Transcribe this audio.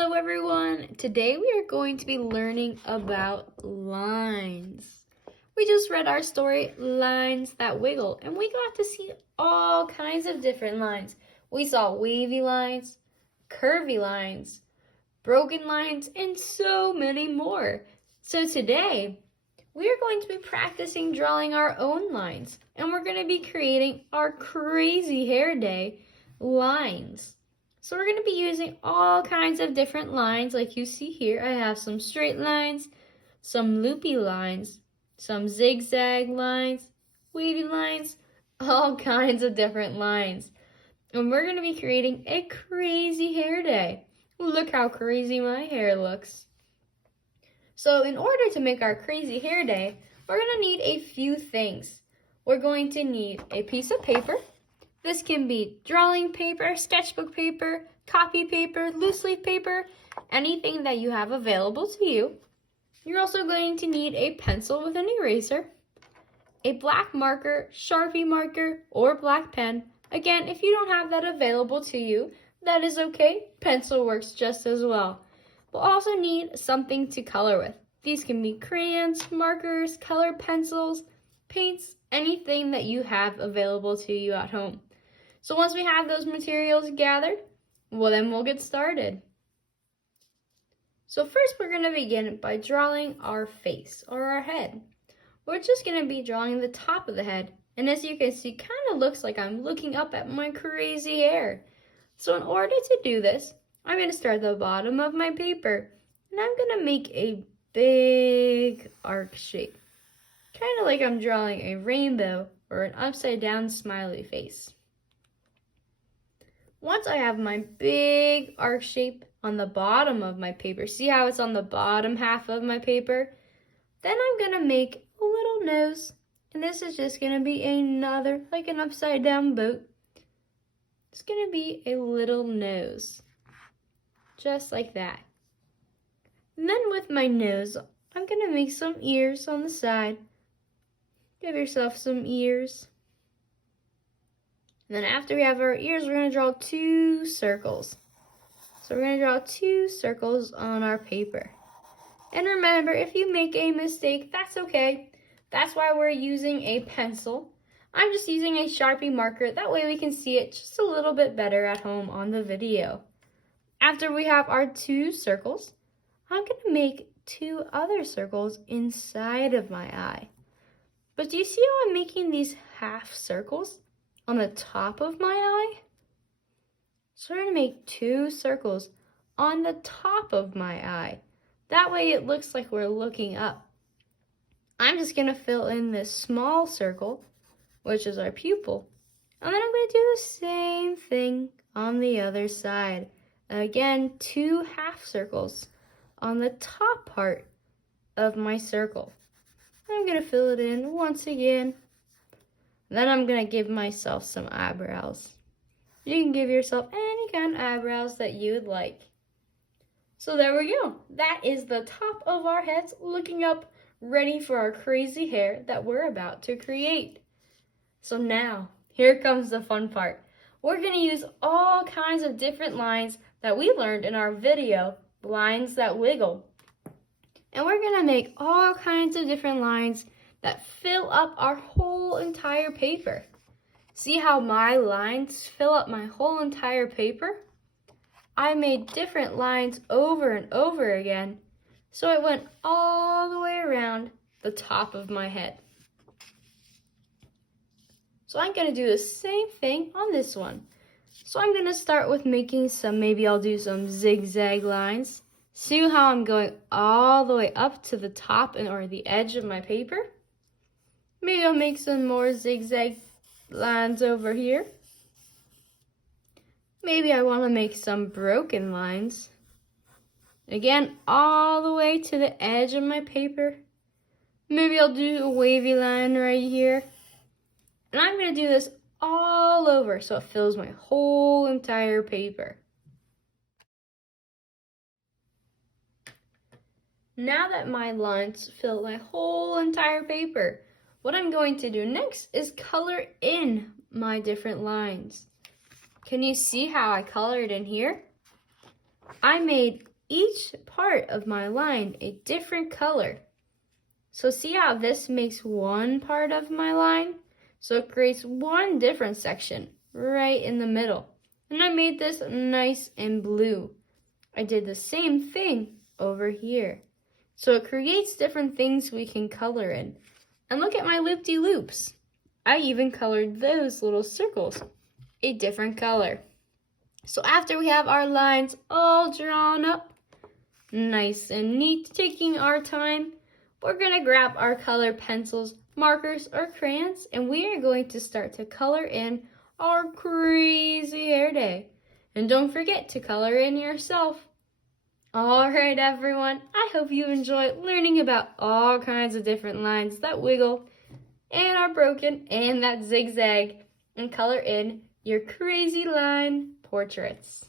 Hello everyone! Today we are going to be learning about lines. We just read our story, Lines That Wiggle, and we got to see all kinds of different lines. We saw wavy lines, curvy lines, broken lines, and so many more. So today, we are going to be practicing drawing our own lines, and we're going to be creating our crazy hair day lines. So we're going to be using all kinds of different lines like you see here. I have some straight lines, some loopy lines, some zigzag lines, wavy lines, all kinds of different lines. And we're going to be creating a crazy hair day. Look how crazy my hair looks. So in order to make our crazy hair day, we're going to need a few things. We're going to need a piece of paper. This can be drawing paper, sketchbook paper, copy paper, loose leaf paper, anything that you have available to you. You're also going to need a pencil with an eraser, a black marker, Sharpie marker, or black pen. Again, if you don't have that available to you, that is okay. Pencil works just as well. We'll also need something to color with. These can be crayons, markers, colored pencils, paints, anything that you have available to you at home. So once we have those materials gathered, then we'll get started. So first we're going to begin by drawing our face or our head. We're just going to be drawing the top of the head. And as you can see, kind of looks like I'm looking up at my crazy hair. So in order to do this, I'm going to start at the bottom of my paper. And I'm going to make a big arc shape. Kind of like I'm drawing a rainbow or an upside down smiley face. Once I have my big arc shape on the bottom of my paper, see how it's on the bottom half of my paper? Then I'm going to make a little nose. And this is just going to be another, like an upside down boat. It's going to be a little nose. Just like that. And then with my nose, I'm going to make some ears on the side. Give yourself some ears. And then after we have our ears, we're going to draw 2 circles. So we're going to draw 2 circles on our paper. And remember, if you make a mistake, that's okay. That's why we're using a pencil. I'm just using a Sharpie marker. That way we can see it just a little bit better at home on the video. After we have our 2 circles, I'm going to make 2 other circles inside of my eye. But do you see how I'm making these half circles on the top of my eye? So we're going to make 2 circles on the top of my eye. That way it looks like we're looking up. I'm just going to fill in this small circle, which is our pupil. And then I'm going to do the same thing on the other side. Again, 2 half circles on the top part of my circle. I'm going to fill it in once again. Then I'm going to give myself some eyebrows. You can give yourself any kind of eyebrows that you would like. So there we go. That is the top of our heads looking up, ready for our crazy hair that we're about to create. So now, here comes the fun part. We're going to use all kinds of different lines that we learned in our video, Lines That Wiggle. And we're going to make all kinds of different lines that fill up our whole entire paper. See how my lines fill up my whole entire paper? I made different lines over and over again, so it went all the way around the top of my head. So I'm going to do the same thing on this one. So I'm going to start with making maybe I'll do some zigzag lines. See how I'm going all the way up to the top or the edge of my paper? Maybe I'll make some more zigzag lines over here. Maybe I want to make some broken lines. Again, all the way to the edge of my paper. Maybe I'll do a wavy line right here. And I'm going to do this all over so it fills my whole entire paper. Now that my lines fill my whole entire paper, what I'm going to do next is color in my different lines. Can you see how I colored in here? I made each part of my line a different color. So see how this makes one part of my line? So it creates one different section right in the middle. And I made this nice and blue. I did the same thing over here. So it creates different things we can color in. And look at my loop-de-loops. I even colored those little circles a different color. So after we have our lines all drawn up, nice and neat, taking our time, we're going to grab our color pencils, markers, or crayons, and we are going to start to color in our crazy hair day. And don't forget to color in yourself. All right, everyone, I hope you enjoyed learning about all kinds of different lines that wiggle and are broken and that zigzag, and color in your crazy line portraits.